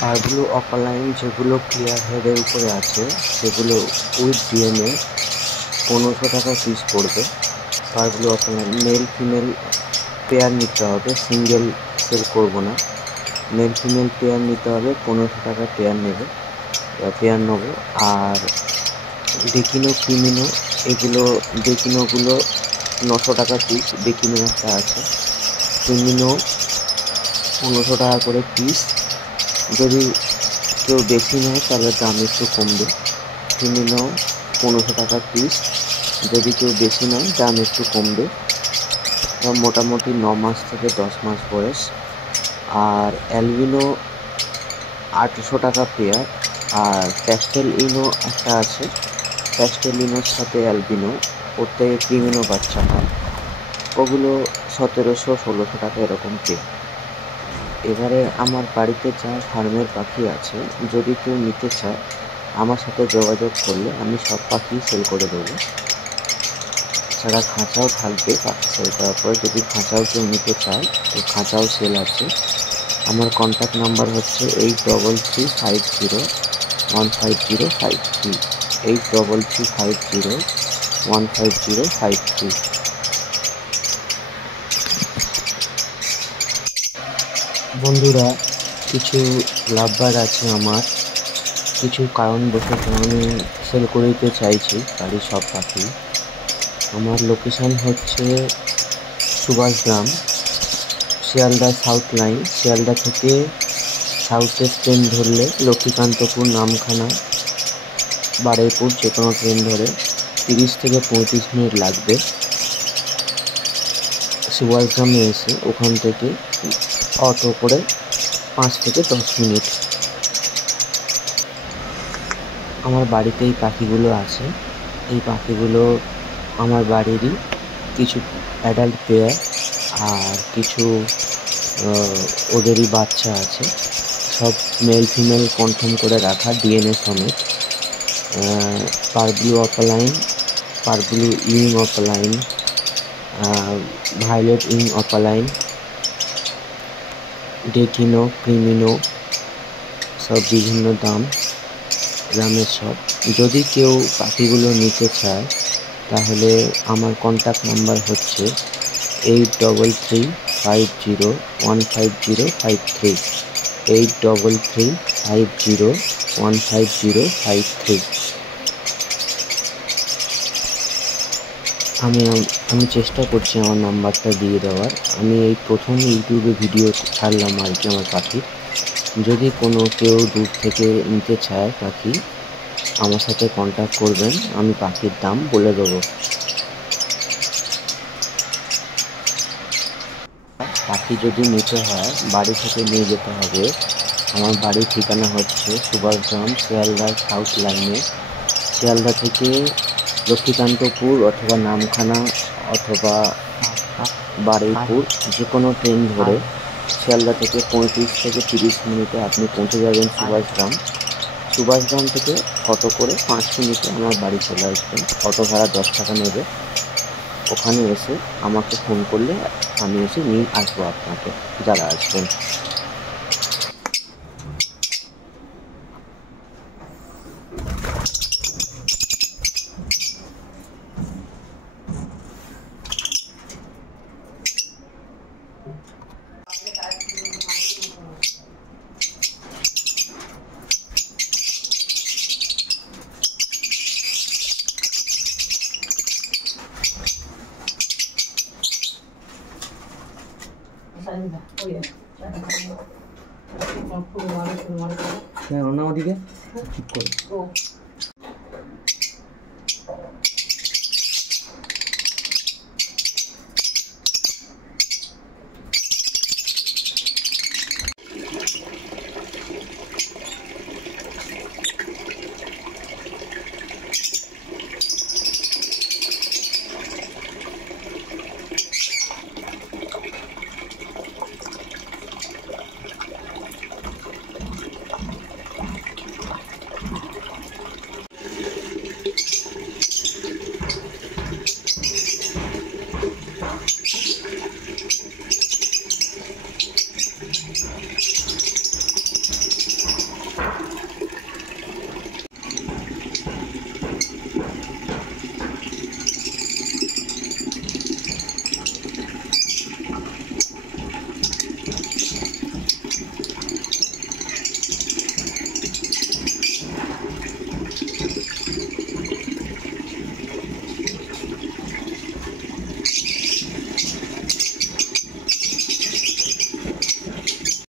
পারগুলো opaline যেগুলো clear হেডের উপরে আছে সেগুলো উইথ ডিএনএ 1500 টাকা পিস পড়বে। পারগুলো অপালাইন মেল ফিমেল পেয়ার নিতে হবে, সিঙ্গেল সেল করব না। মেল ফিমেল পেয়ার নিতে হবে, 1500 টাকা পেয়ার নেবো। আর ডেকিনো ক্রিমিনো ডেকিনোগুলো 900 টাকা পিস। ডেকিনো একটা আছে, ক্রিমিনো 1500 টাকা করে পিস। যদি কেউ বেশি নেয় তাহলে দাম একটু কমবে। ক্রিমিনো 1500 টাকা পিস, যদি কেউ বেশি নেয় দাম একটু কমবে। মোটামুটি 9 মাস থেকে 10 মাস বয়স। আর অ্যালবিনো 800 টাকা পেয়ার। আর প্যাস্টেল ইনো একটা আছে, প্যাস্টেল ইনোর সাথে অ্যালবিনো, ওর থেকে ক্রিমিনো বাচ্চা হয়, ওগুলো 1700-1600 টাকা এরকম পেয়ার। এবারে আমার বাড়িতে যা ফার্মের পাখি আছে, যদি কেউ নিতে চায় আমার সাথে যোগাযোগ করলে আমি সব পাখি সেল করে দেবো। ছাড়া খাঁচাও থাকবে পাখি সেল করার পরে। যদি খাঁচাও কেউ নিতে চায় তো খাঁচাও সেল আছে। আমার কন্ট্যাক্ট নাম্বার হচ্ছে 8335015053, 8335015053। বন্ধুরা, কিছু লাভবার আছে আমার, কিছু কারণবশত আমি সেল করে দিতে চাইছি বাড়ির সব পাখি। আমার লোকেশান হচ্ছে সুভাষগ্রাম, শিয়ালদা সাউথ লাইন। শিয়ালদা থেকে সাউথের ট্রেন ধরলে লক্ষ্মীকান্তপুর, নামখানা, বারুইপুর যে কোনো ট্রেন ধরে 30 থেকে 35 মিনিট লাগবে। সুভাষগ্রামে এসে ওখান থেকে অটো করে 5 থেকে 10 মিনিট। আমার বাড়িতে এই পাখিগুলো আছে। এই পাখিগুলো আমার বাড়িরই কিছু অ্যাডাল্ট পেয়ার আর কিছু ওদেরই বাচ্চা আছে। সব মেল ফিমেল কনফার্ম করে রাখা ডিএনএ সমেত। পারব্লু অপালাইন, পারব্লু ইং অপালাইন, ভায়োলেট ইং অপালাইন, ডেকিনো, ক্রিমিনো, সব বিভিন্ন দামের সব। যদি কেউ পাখিগুলো নিতে চায় তাহলে আমার কন্ট্যাক্ট নাম্বার হচ্ছে 8335015053, 8335015053। আমি চেষ্টা করছি আমার নাম্বারটা দিয়ে দেওয়ার। আমি এই প্রথম ইউটিউবে ভিডিও ছাড়লাম আর কি আমার পাখির। যদি কেউ দূর থেকে নিতে চায় পাখি, আমার সাথে কন্ট্যাক্ট করবেন, আমি পাখির দাম বলে দেবো। পাখি যদি নিতে হয় বাড়ি থেকে নিয়ে যেতে হবে। আমার বাড়ির ঠিকানা হচ্ছে সুভাষগ্রাম, শিয়ালদা সাউথ লাইনে। শিয়ালদা থেকে লক্ষ্মীকান্তপুর অথবা নামখানা অথবা বারুইপুর যে কোনো ট্রেন ধরে শিয়ালদা থেকে 35 থেকে 30 মিনিটে আপনি পৌঁছে যাবেন সুভাষগ্রাম। সুভাষগ্রাম থেকে অটো করে 5 মিনিটে আমার বাড়ি চলে আসবেন। অটো ভাড়া 10 টাকা নেবে। ওখানে এসে আমাকে ফোন করলে আমি এসে নিয়ে আসবো আপনাকে, যারা আসবেন। ওদিকে ঠিক করে